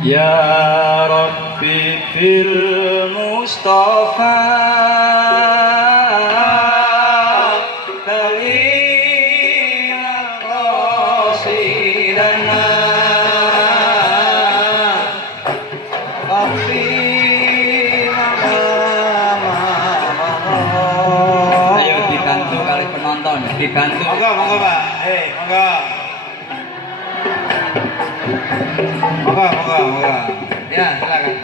Ya Rabbi fil Mustafa dibantu. Monggo, monggo Pak. Monggo. Monggo, monggo, monggo. Ya, silakan.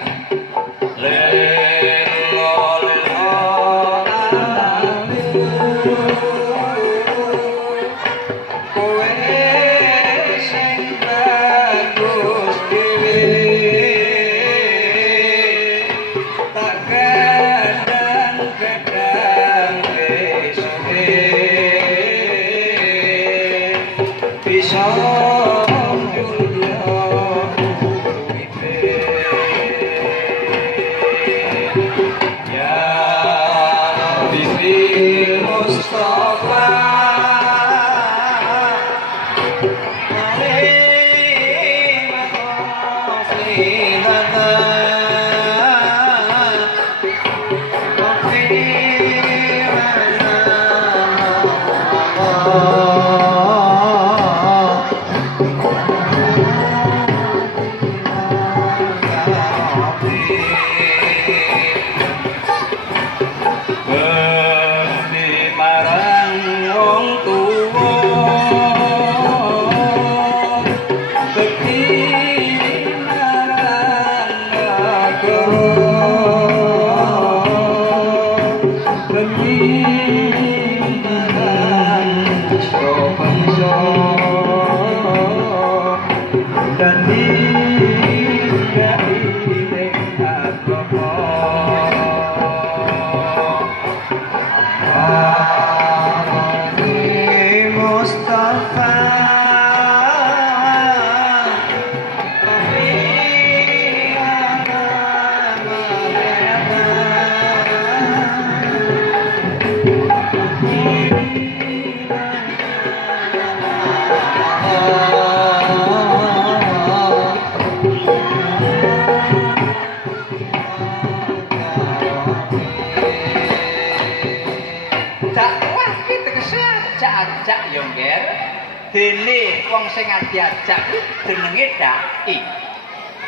Dene wong sing diajak jenenge dai.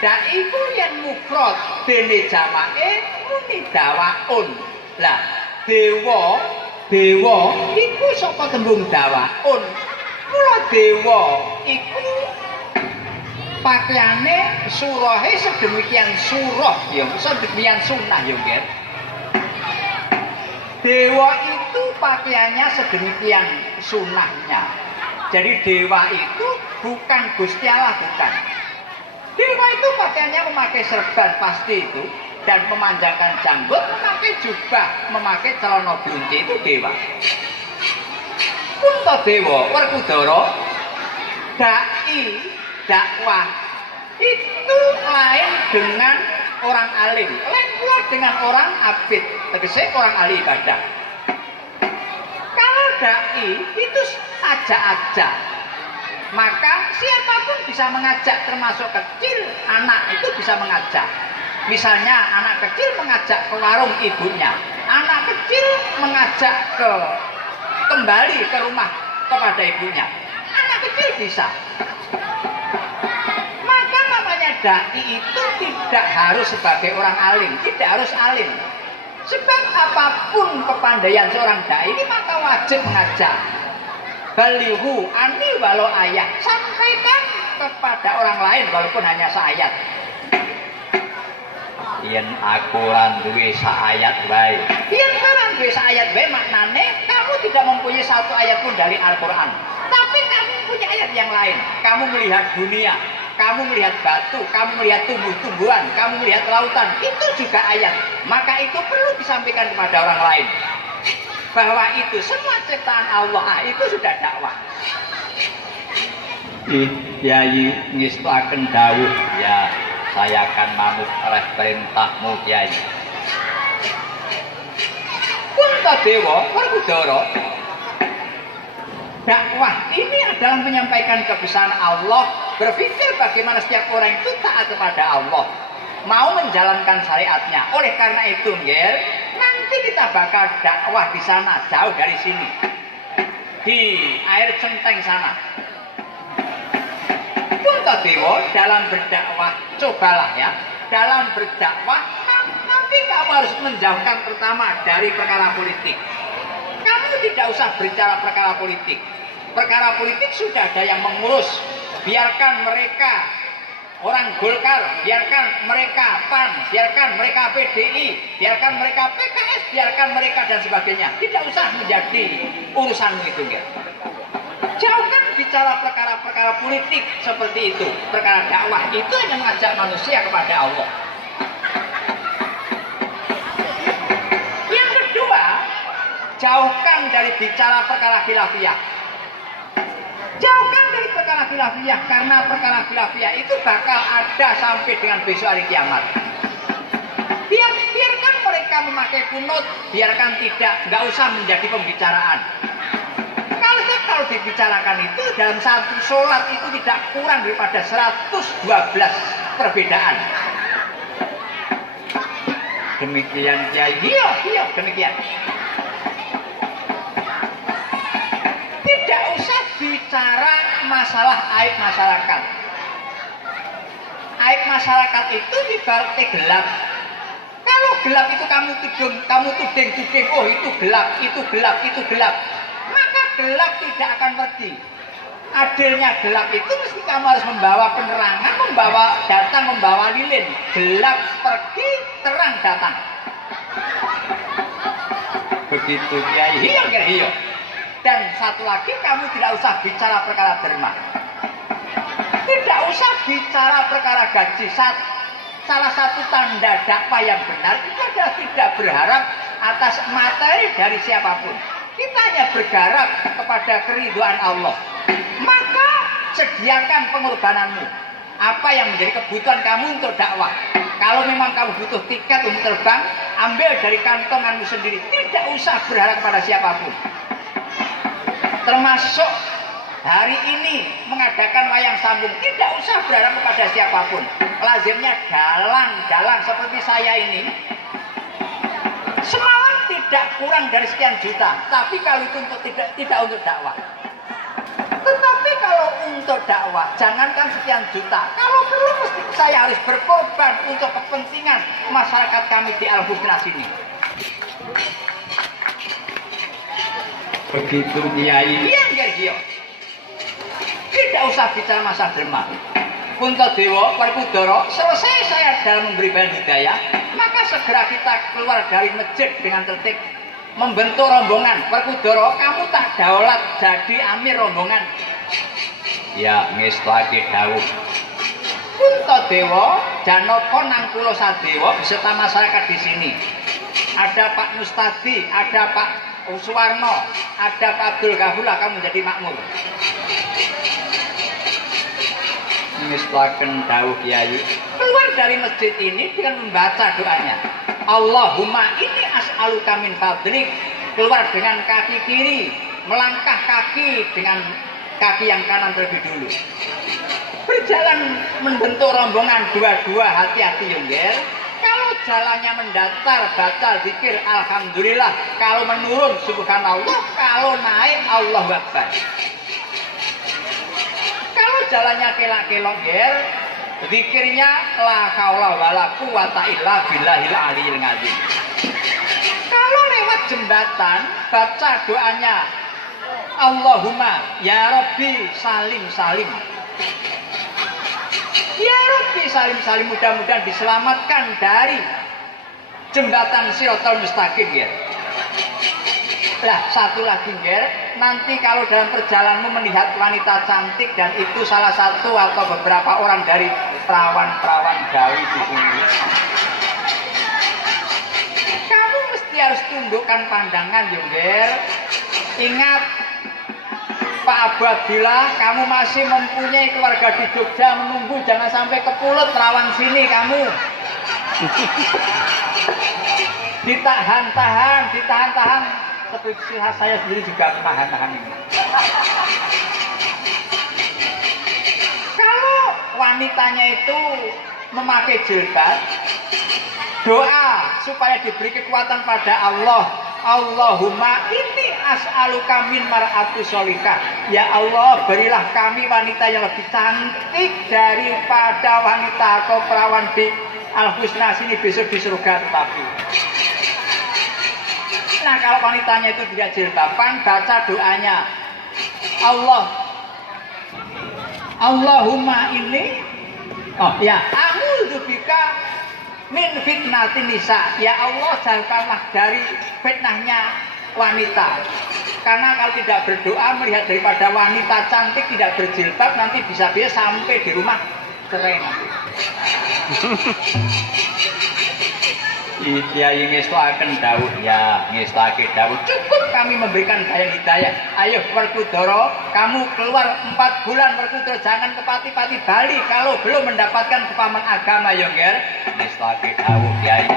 Dai ku yen mufrad dene jamake muni dawaun. Lah, dewa iku saka tembung dawaun. Mula dewa iku pakaiane surahe sedemikian surah ya, sedemikian sunah ya, nggih. Dewa itu pakaiannya sedemikian sunahnya. Jadi dewa itu bukan Gusti Allah, bukan. Dewa itu pakaiannya memakai serban pasti itu dan memanjangkan janggut, memakai jubah, memakai celana belunci itu dewa. Puntadewa Werkudara dai dakwah itu lain dengan orang alim, lain pula dengan orang abid, tegese orang ahli ibadah. Kalau dai itu ajak-ajak, maka siapapun bisa mengajak, termasuk kecil, anak itu bisa mengajak. Misalnya anak kecil mengajak ke warung ibunya, anak kecil mengajak kembali ke rumah kepada ibunya, anak kecil bisa. Maka namanya dai itu tidak harus sebagai orang alim, tidak harus alim. Sebab apapun kepandaian seorang dai ini maka wajib mengajak. Balihu ani walau ayat, sampaikan kepada orang lain walaupun hanya seayat. Yen aku ora duwe saayat wae. Yen ora duwe saayat wae maknane kamu tidak mempunyai satu ayat pun dari Al-Qur'an. Tapi kamu punya ayat yang lain. Kamu melihat dunia, kamu melihat batu, kamu melihat tumbuh-tumbuhan, kamu melihat lautan, itu juga ayat. Maka itu perlu disampaikan kepada orang lain. Bahwa itu semua ciptaan Allah itu sudah dakwah. Kiai ngestaken dawuh, ya saya akan manut oleh perintahmu Kiai. Puntadewa Werkudara, dakwah ini adalah menyampaikan kebesaran Allah Berpikir bagaimana setiap orang itu taat kepada Allah, mau menjalankan syariatnya. Oleh karena itu, Nger, nanti kita bakal dakwah di sana, jauh dari sini, di air centeng sana. Puntadewa dalam berdakwah, cobalah ya, dalam berdakwah nanti kamu harus menjauhkan pertama dari perkara politik. Kamu tidak usah berbicara perkara politik. Perkara politik sudah ada yang mengurus. Biarkan mereka orang Golkar, biarkan mereka PAN, biarkan mereka PDI, biarkan mereka PKS, biarkan mereka dan sebagainya. Tidak usah menjadi urusanmu itu, ya. Jauhkan bicara perkara-perkara politik seperti itu. Perkara dakwah itu hanya mengajak manusia kepada Allah. Yang kedua, jauhkan dari bicara perkara khilafiyah. Jauhkan dari perkara khilafiyah, karena perkara khilafiyah itu bakal ada sampai dengan besok hari kiamat. Biarkan mereka memakai kunut, biarkan tidak, nggak usah menjadi pembicaraan. Kalau dibicarakan itu dalam satu sholat itu tidak kurang daripada 112 perbedaan. Demikian ya, iya demikian. Tidak usah bicara masalah aib masyarakat. Aib masyarakat itu ibaratnya gelap. Kalau gelap itu kamu tuding, oh itu gelap. Maka gelap tidak akan pergi. Adilnya gelap itu mesti kamu harus membawa penerangan, membawa lilin. Gelap pergi, terang datang. Begitu ya, iya. Dan satu lagi, kamu tidak usah bicara perkara derma. Tidak usah bicara perkara gaji. Salah satu tanda dakwah yang benar itu adalah tidak berharap atas materi dari siapapun. Kita hanya berharap kepada keridhaan Allah. Maka sediakan pengorbananmu. Apa yang menjadi kebutuhan kamu untuk dakwah. Kalau memang kamu butuh tiket untuk terbang, ambil dari kantonganmu sendiri. Tidak usah berharap kepada siapapun. Termasuk hari ini mengadakan wayang sambung, tidak usah berharap kepada siapapun. Lazimnya dalang seperti saya ini, semalam tidak kurang dari sekian juta. Tapi kalau itu tidak untuk dakwah. Tetapi kalau untuk dakwah, jangankan sekian juta. Kalau perlu mesti saya harus berkorban untuk kepentingan masyarakat kami di Al-Husna sini. Begitu Kiai. Iya. Tidak usah bicara masa derma. Puntadewa, Werkudara, selesai saya dalam memberikan hidayah, maka segera kita keluar dari masjid dengan tertib, membentuk rombongan. Werkudara, kamu tak daulat jadi amir rombongan. Ya, ngestake dawuh. Puntadewa, Janaka Nangkula Sadewa beserta masyarakat di sini. Ada Pak Mustadi, ada Pak Suwarno, ada Pak Abdul Ghafurlah, kamu jadi makmur. Mislaken dawuh Kiai. Keluar dari masjid ini dengan membaca doanya. Allahumma inni as'aluka min fadlik. Keluar dengan kaki kiri, melangkah kaki dengan kaki yang kanan terlebih dulu. Berjalan membentuk rombongan dua-dua, hati-hati Yunggel. Kalau jalannya mendatar, baca zikir alhamdulillah. Kalau menurun subhanallah, kalau naik Allahu Akbar. Kalau jalannya kelak-kelok, Ger, zikirnya la haula wala quwata illa billahil aliyil azim. Kalau lewat jembatan, baca doanya Allahumma ya Rabbi salim salim. Ya Rabbi salim-salim, mudah-mudahan diselamatkan dari jembatan Shiratal Mustaqim, ya. Lah, satu lagi, Ger, nanti kalau dalam perjalananmu melihat wanita cantik dan itu salah satu atau beberapa orang dari perawan-perawan gawi di sini, kamu mesti harus tundukkan pandangan, Ger. Ingat, Pak Abadillah, kamu masih mempunyai keluarga di Jogja menunggu, jangan sampai kepulut perawan sini kamu. Ditahan. Seperti saya sendiri juga menahan ini. Kalau wanitanya itu memakai jilbab, doa supaya diberi kekuatan pada Allah. Allahumma inni as'aluka min mar'atu sholihah. Ya Allah, berilah kami wanita yang lebih cantik daripada wanita atau perawan di Al-Husna sini besok di surga tetapi. Nah, kalau wanitanya itu tidak jilbaban, baca doanya. Allahumma inni a'udzubika min fitnatin nisa. Ya Allah, jauhkanlah dari fitnahnya wanita. Karena kalau tidak berdoa melihat daripada wanita cantik tidak berjilbab nanti bisa-bisa sampai di rumah cerai nanti. Kiai ngestoaken dawuh ya, ngestake dawuh. Cukup kami memberikan hidayah. Ayo Werkudara, kamu keluar 4 bulan Werkudara, jangan kepati-pati bali kalau belum mendapatkan kepahaman agama ya, Nger. Ngestake dawuh Kiai.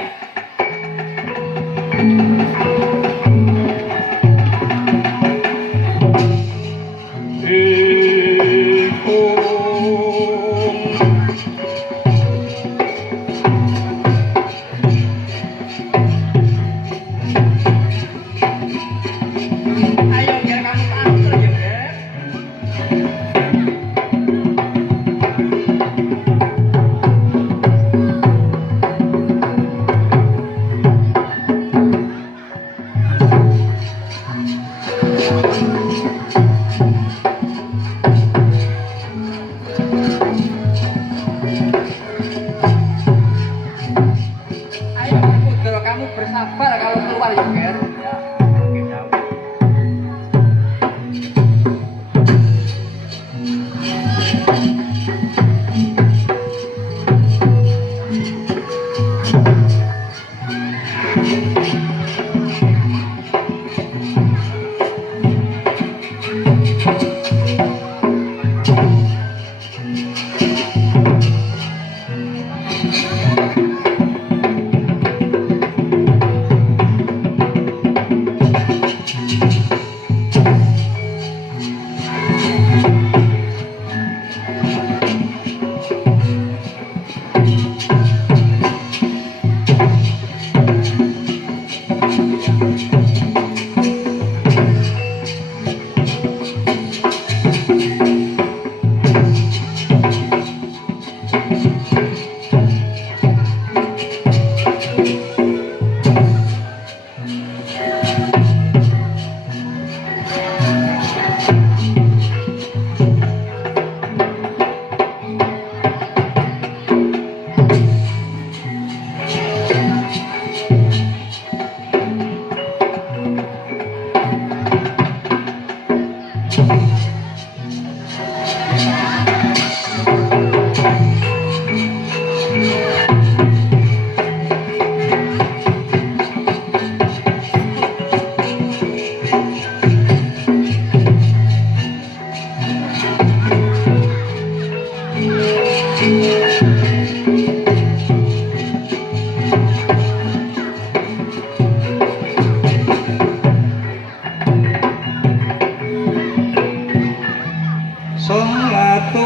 Bersabar kalau keluar ya, Ger. Ya, oke, jauh.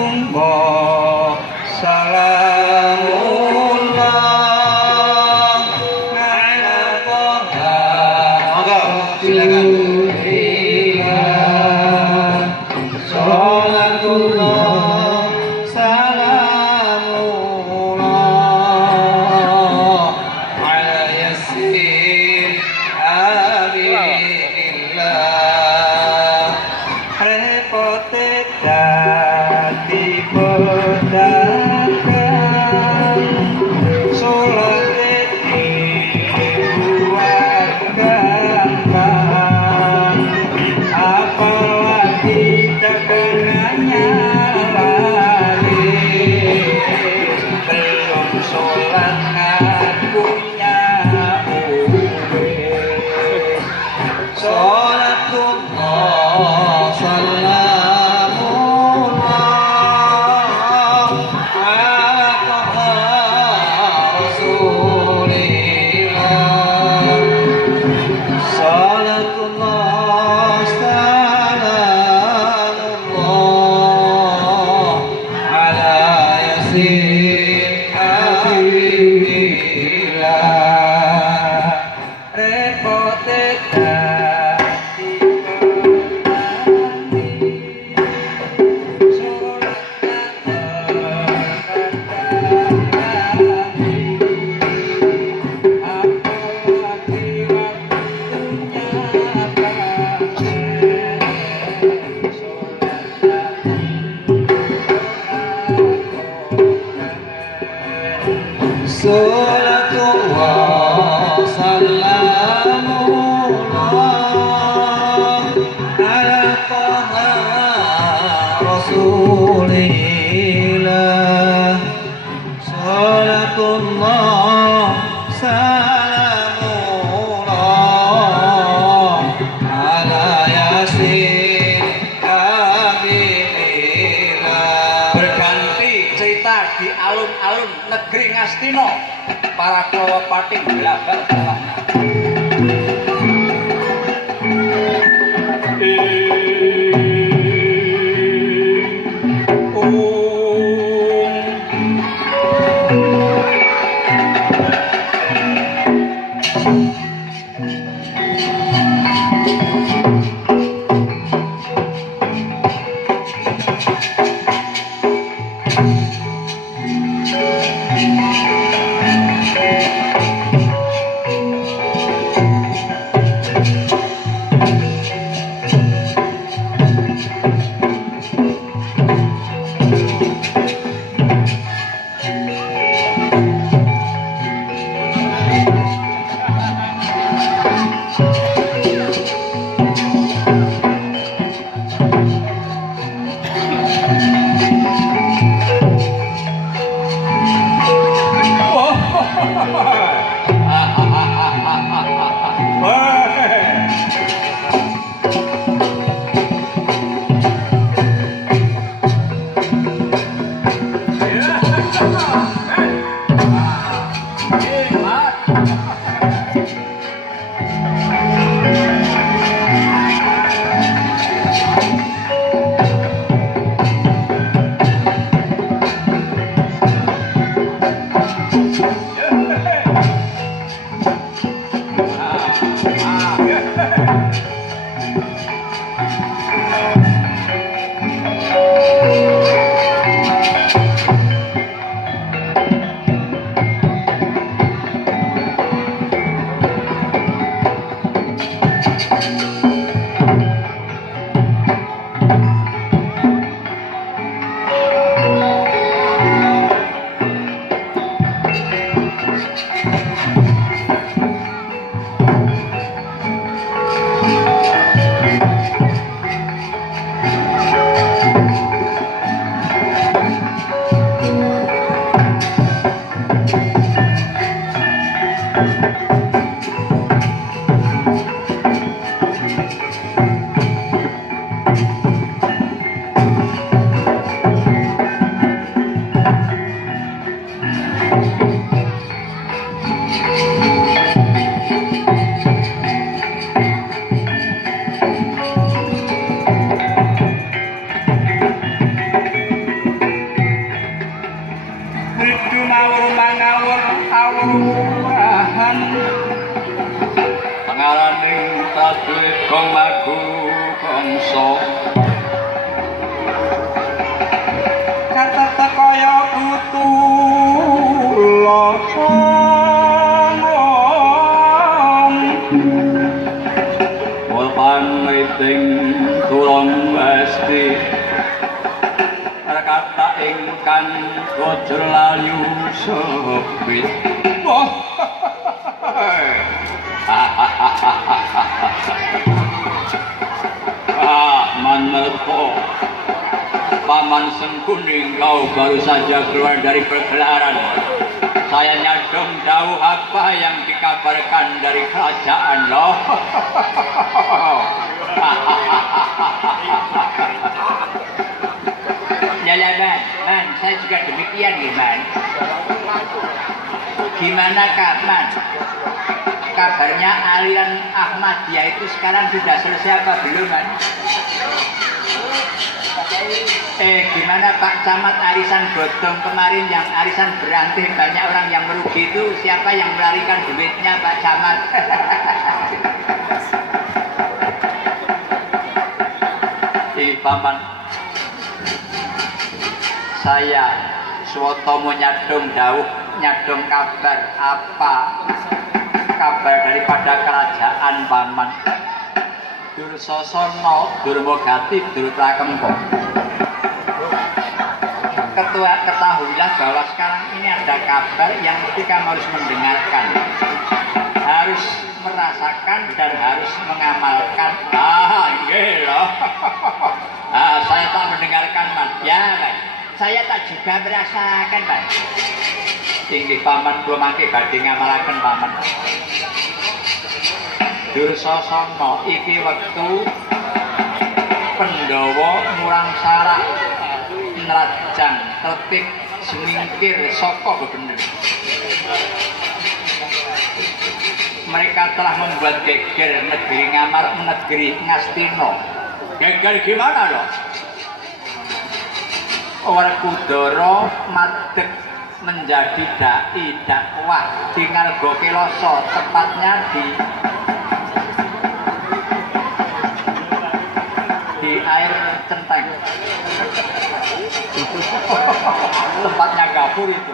Sholatullah salamullah ala Toha. Monggo, silakan. Sholatullah salamullah ala yasin abidillah. Repote dadi pedagang Salatullah salamullah ala taha rasulillah. Salatullah salamullah ala yasin kabilillah. Berganti cerita di alun-alun negeri Ngastina, para Kalawapati gelabah salahna. awurahan pangaraning prajurit kong lagu bangsa kata kaya kutu lokon wal pamiting tulung westi kata ingkang bojor layu sepit Manepo Paman Sengkuning, kau baru saja keluar dari pergelaran. Saya nyadong jauh apa yang dikabarkan dari kerajaan loh. Ya Man, saya juga demikian ya Man. Gimana Man? Kabarnya aliran Ahmadiyah itu sekarang sudah selesai apa belum Man? Gimana Pak Camat arisan Godong kemarin yang arisan berantih banyak orang yang merugi itu siapa yang melarikan duitnya Pak Camat? Paman, saya Suwotomo nyadong dawuh nyadong kabar apa kabar daripada kerajaan Paman Dursasana Durmagati Durprakempa. Ketahuilah bahwa sekarang ini ada kabar yang mesti kamu harus mendengarkan, harus merasakan dan harus mengamalkan. Iya loh. Saya tak mendengarkan, Man. Ya, Pak. Saya tak juga merasakan, Pak. Tinggi paman kula mangke badhe ngamalaken paman. Dursasana iki wektu Pandhawa murang sarak nrajang tertib semingkir saka bebener. Mereka telah membuat geger negeri Ngamar, negeri Ngastina. Geger gimana loh? Werkudara madeg menjadi dai dakwah di Ngargokeloso, tepatnya di air centeng. Tempatnya Gafur itu.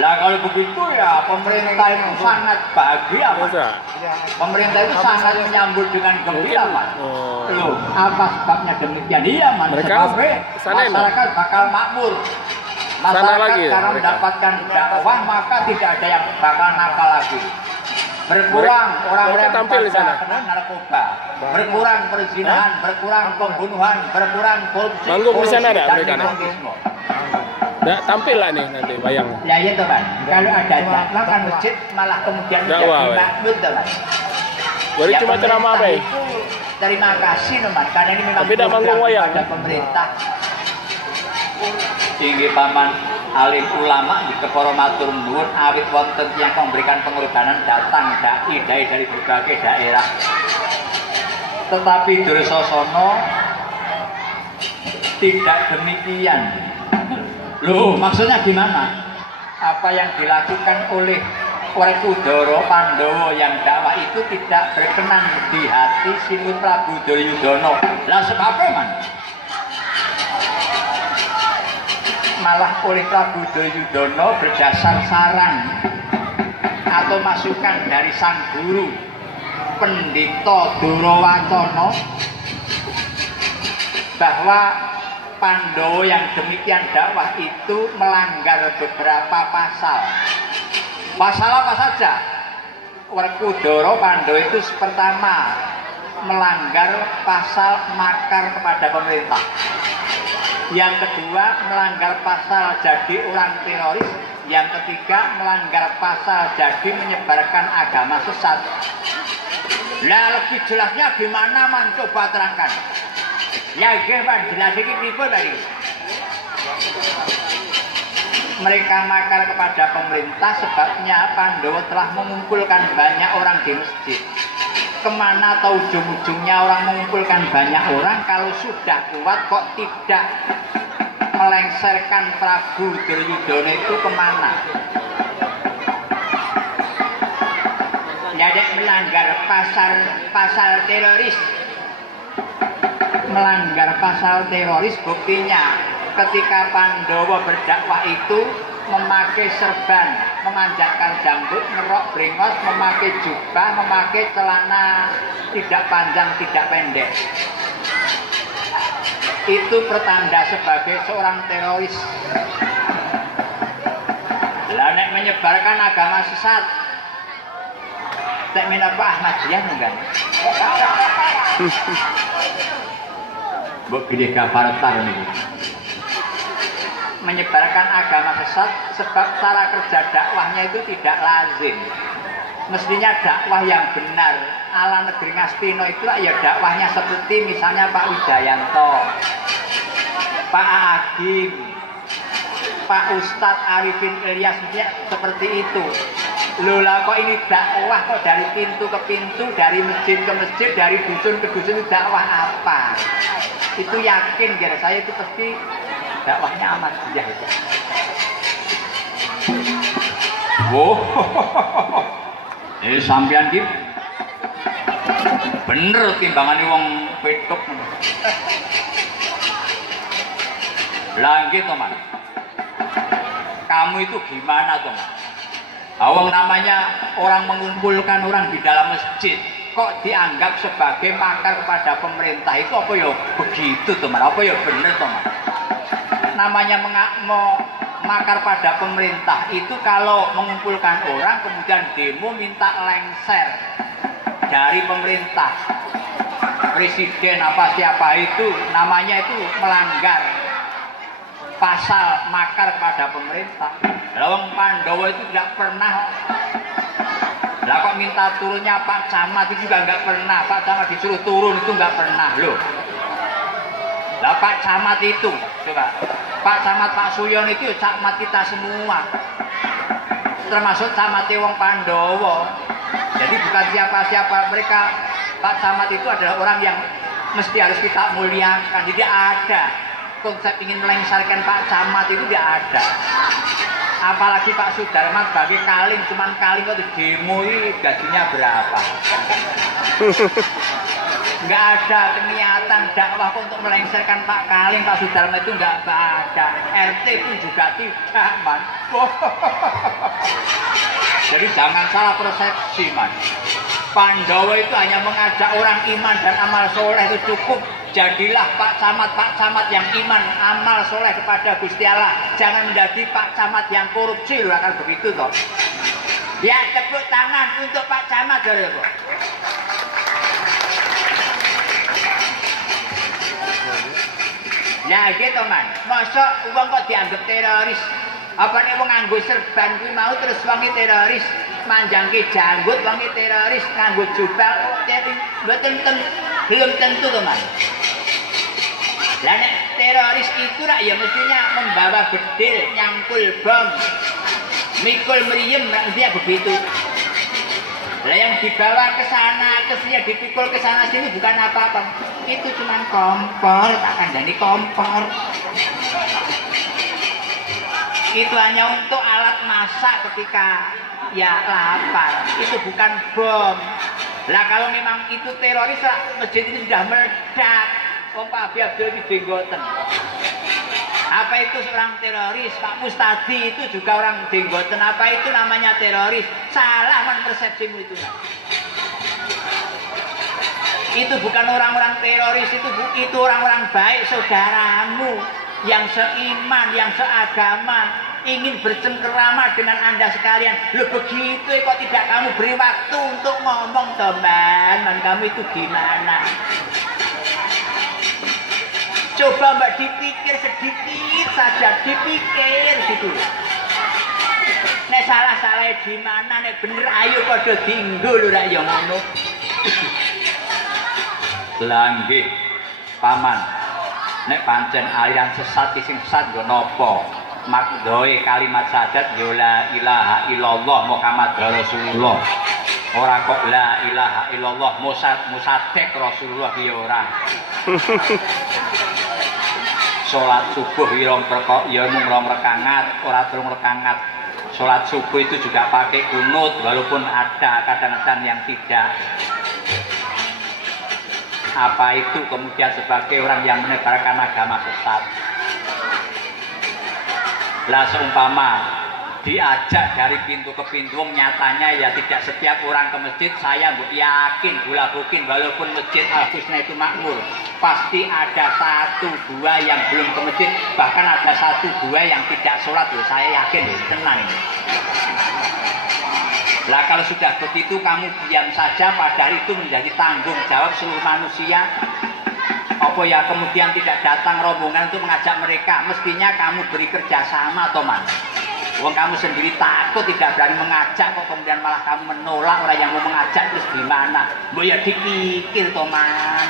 Lah kalau begitu ya pemerintah itu sangat bahagia, Pak. Pemerintah itu sangat menyambut dengan gembira, Pak. Loh, apa sebabnya demikian? Iya, Man. Masyarakat bakal makmur. Masyarakat karena mendapatkan dakwah maka tidak ada yang bakal nakal lagi. Berkurang orang-orang pada narkoba, berkurang perzinahan, berkurang pembunuhan, berkurang korupsi, dan nepotisme. Nggak tampil lah nih nanti bayang. Ya iya toh, Pak. Kalau ada dakwah kan masjid malah kemudian menjadi makmur toh, Pak. Baru cuma ceramah apa ya? Terima kasih, Pak. Karena ini memang manggung wayang pada pemerintah. Tinggi paman alim ulama di Keporo matur nuwun awit wonten yang memberikan pengorbanan datang dai dari berbagai daerah. Tetapi Dursasana tidak demikian. Loh, maksudnya gimana? Apa yang dilakukan oleh Werkudara Pandhawa yang dakwah itu tidak berkenan di hati Sri Prabu Duryudana. Lah sebabnya man? Malah oleh Prabu Duryudana berdasar saran atau masukan dari sang guru Pendhita Durawacana bahwa Pandhawa yang demikian dakwah itu melanggar beberapa pasal. Pasal apa saja? Werkudara Pandhawa itu pertama melanggar pasal makar kepada pemerintah. Yang kedua melanggar pasal jadi orang teroris. Yang ketiga melanggar pasal jadi menyebarkan agama sesat. Lah lebih jelasnya gimana, Man? Coba terangkan. Ya nggih, Pak, jelas iki pripun tadi? Mereka makar kepada pemerintah sebabnya Pandhawa telah mengumpulkan banyak orang di masjid. Kemana atau ujung-ujungnya orang mengumpulkan banyak orang kalau sudah kuat kok tidak melengsarkan Prabu Duryudana itu kemana? Jadi melanggar pasal teroris. Melanggar pasal teroris buktinya ketika Pandhawa berdakwah itu memakai serban, memanjangkan jambut, ngerok brengos, memakai jubah, memakai celana tidak panjang, tidak pendek. Itu pertanda sebagai seorang teroris. Lah nek menyebarkan agama sesat, nek menapa Ahmadiyah enggak? Mbok pilih kafartar niku. Menyebarkan agama sesat sebab cara kerja dakwahnya itu tidak lazim. Mestinya dakwah yang benar ala negeri Ngastina itu ya dakwahnya seperti misalnya Pak Wijayanto, Pak Agim, Pak Ustadz Arifin Ilyas seperti itu. Lola kok ini dakwah kok dari pintu ke pintu, dari masjid ke masjid, dari dusun ke dusun, dakwah apa? Itu yakin kira saya itu pasti dakwahnya Ahmadiyah itu. Wow, sampean ki bener timbangane wong petuk. Langit to, Man. Kamu itu gimana, to, Man? Awang namanya orang mengumpulkan orang di dalam masjid. kok dianggap sebagai makar kepada pemerintah itu apa ya begitu teman, apa ya bener teman. Namanya makar pada pemerintah itu kalau mengumpulkan orang kemudian demo minta lengser dari pemerintah, presiden apa siapa itu, namanya itu melanggar pasal makar kepada pemerintah. Lawang Pandowo itu tidak pernah. Lah kok minta turunnya Pak Camat itu juga nggak pernah. Pak Camat disuruh turun itu nggak pernah loh. Lah Pak Camat itu coba, Pak Camat Pak Suyon itu camat kita semua, termasuk camat wong Pandowo. Jadi bukan siapa-siapa mereka. Pak Camat itu adalah orang yang mesti harus kita muliakan. Jadi ada konsep ingin melengsarkan Pak Camat itu tidak ada. Apalagi Pak Sudarman sebagai kaling, cuman kaling kok demo ini gajinya berapa? Nggak ada niatan dakwah untuk melengsarkan Pak Kaling, Pak Sudarman itu nggak ada. RT pun juga tidak, man. Jadi jangan salah persepsi, man. Pandowo itu hanya mengajak orang iman dan amal soleh itu cukup. Jadilah Pak Camat yang iman, amal soleh kepada Gusti Allah. Jangan menjadi Pak Camat yang korupsi, loh, akan begitu toh. Ya, tepuk tangan untuk Pak Camat, ya, kok. Ya gitu man, masa uang kok dianggap teroris? Apa nih uang nganggo serban kuwi mau terus wangi teroris? Manjangke janggut wangi teroris, nganggo jubah belum tentu teman. Lah nek teroris itu rak ya mestinya membawa bedil, nyangkul bom, mikul meriem, dia begitu. Lah yang dibawa ke sana, kesini dipikul ke sana sini bukan apa-apa. Itu cuma kompor, tak kandani kompor. Itu hanya untuk alat masak ketika ya lapar. Itu bukan bom. Lah kalau memang itu teroris, masjid ini sudah meledak. Pak Habib Abdul ini jenggoten. Apa itu seorang teroris? Pak Mustadi itu juga orang jenggoten. Apa itu namanya teroris? Salah man persepsimu itu. Itu bukan orang-orang teroris, itu orang-orang baik, saudaramu yang seiman, yang seagama, ingin bercengkerama dengan Anda sekalian. Loh begitu kok tidak kamu beri waktu untuk ngomong teman, kamu itu gimana? Coba mbak dipikir sedikit saja, dipikir gitu. Nek salah-salah di mana, nek bener ayo pada dinggo lho rak ya ngono. Langgih paman, nek pancen aliran sesat sing sesat nggo napa? Makdoe kalimat syahadat ya la ilaha illallah Muhammad Rasulullah. Ora kok la ilaha illallah musaddiq Rasulullah ya ora. Salat subuh ya mung rong rakaat, ora telung rakaat. Salat subuh itu juga pakai kunut, walaupun ada kadang-kadang yang tidak. Apa itu kemudian sebagai orang yang menebarkan agama sesat? Lah seumpama diajak dari pintu ke pintu, nyatanya ya tidak setiap orang ke masjid. Saya yakin bulabukin walaupun masjid Al-Husna itu makmur, pasti ada satu dua yang belum ke masjid, bahkan ada satu dua yang tidak sholat loh. Saya yakin loh, tenang ini. Lah kalau sudah begitu kamu diam saja, padahal itu menjadi tanggung jawab seluruh manusia. Apa ya kemudian tidak datang rombongan untuk mengajak mereka? Mestinya kamu beri kerjasama teman. Wong kamu sendiri takut tidak berani mengajak, kok kemudian malah kamu menolak orang yang mau mengajak, terus gimana? Mbok ya dipikir teman.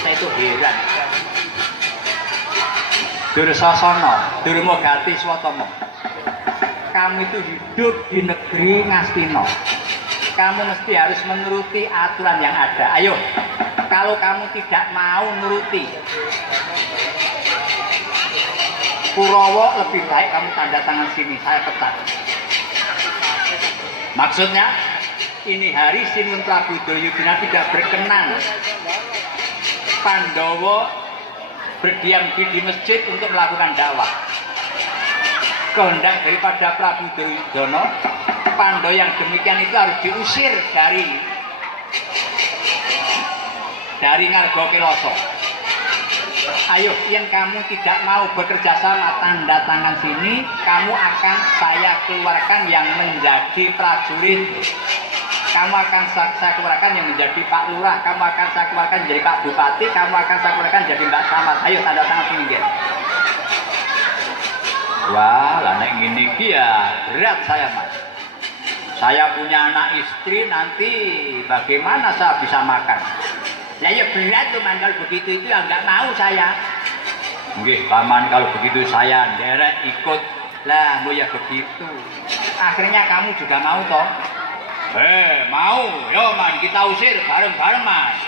Saya itu heran. Dursasana, Durmagati Swatama. Kamu itu hidup di negeri Ngastina. Kamu mesti harus menuruti aturan yang ada. Ayo, kalau kamu tidak mau nuruti, Kurawa lebih baik kamu tanda tangan sini, saya pecat. Maksudnya, ini hari Sinun Prabu Duryudana tidak berkenan Pandowo berdiam diri di masjid untuk melakukan dakwah. Kehendak daripada Prabu Duryudana, Pandowo yang demikian itu harus diusir dari dari Ngarga Kiloso. Ayo, yang kamu tidak mau bekerja sama, tanda tangan sini, kamu akan saya keluarkan yang menjadi prajurit. Kamu akan saya keluarkan yang menjadi Pak Lurah, kamu akan saya keluarkan menjadi Pak Bupati, kamu akan saya keluarkan jadi Mbak Camat. Ayo, tanda tangan sini, Gen. Wah, lah nek ngene iki ya berat saya, Mas. Saya punya anak istri, nanti bagaimana saya bisa makan? Lah ya berat tuh, Man, kalau begitu itu ya nggak mau saya. Nggih, Paman, kalau begitu saya nderek ikut. Lah, mau ya begitu. Akhirnya kamu juga mau toh? Mau. Yo, Man, kita usir bareng-bareng, Mas.